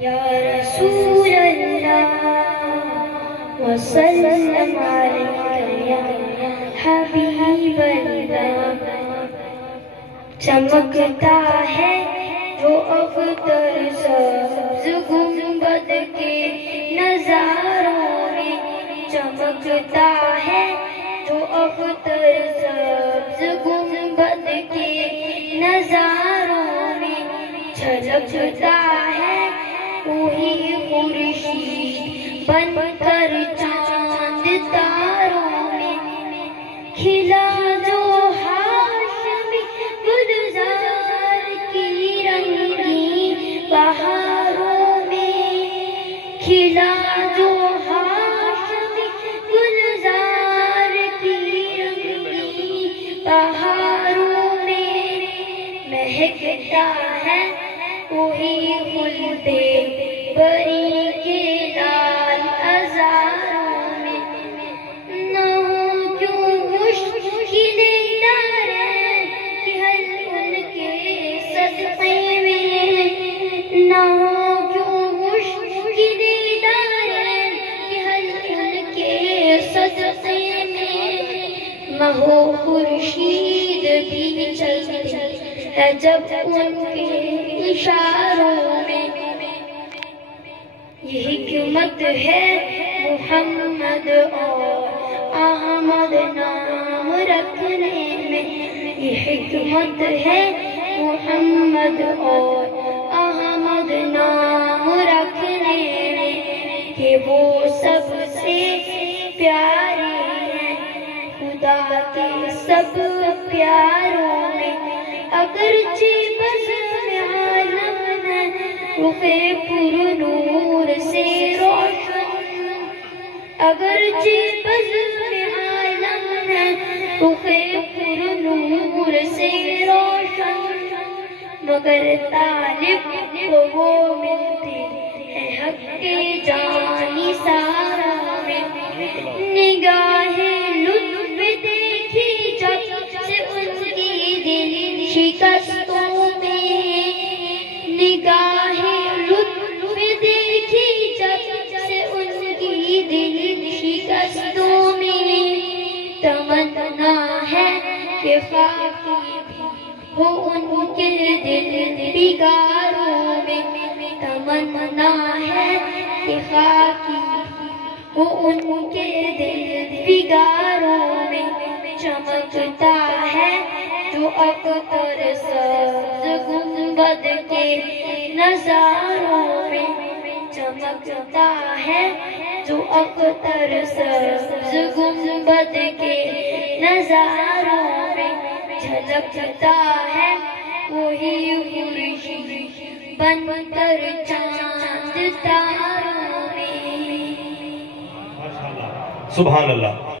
یا رسول اللہ وسلم علیک یا حبیب اللہ. چمکتا ہے جو اختر سبز گنبد کے نظاروں میں، چمکتا ہے جو اختر سبز گنبد کے نظاروں میں، جھلکتا ہے وہی خورشید بن کر چاند تاروں میں، کھلا جو ہاشمی گلزار کی رنگین بہاروں میں، کھلا جو ہاشمی گلزار کی رنگین بہاروں میں، مہکتا ہے وہی خلد بری کے لال ازاروں میں. نہ ہو کیوں مشکلیں داریں کہ ہر ان کے صدقے میں، نہ ہو کیوں مشکلیں داریں کہ ہر ان کے صدقے میں، مہو خورشید بھی چلتی ہے جب ان کے اشاروں میں. یہ حکمت ہے محمد اور احمد نام رکھنے میں، یہ حکمت ہے محمد اور احمد نام رکھنے میں، کہ وہ سب سے پیارے ہیں خدا کے سب پیاروں میں. اگرچہ بزم عالم ہے رخ پر نور سے روشن، اگرچہ بزم عالم ہے رخ پر نور سے روشن، مگر طالب کو وہ ملتے ہیں حق کے جانی ساروں میں. نگاہ لطف دیکھی جب سے ان کی دل شکستوں میں، نگاہ لطف دیکھی جب سے ان کی دل شکستوں میں، تمنا ہے کہ خاکی ہو ان کے دل بگاروں میں، تمنا ہے کہ خاکی ہو ان کے دل بگاروں میں. چمکتا ہے جو اختر سبز گنبد کے نظاروں میں، چمکتا ہے جو اختر سبز گنبد کے نظاروں میں، جھلکتا ہے وہی خورشید بن کر چاند تاروں میں. سبحان اللہ.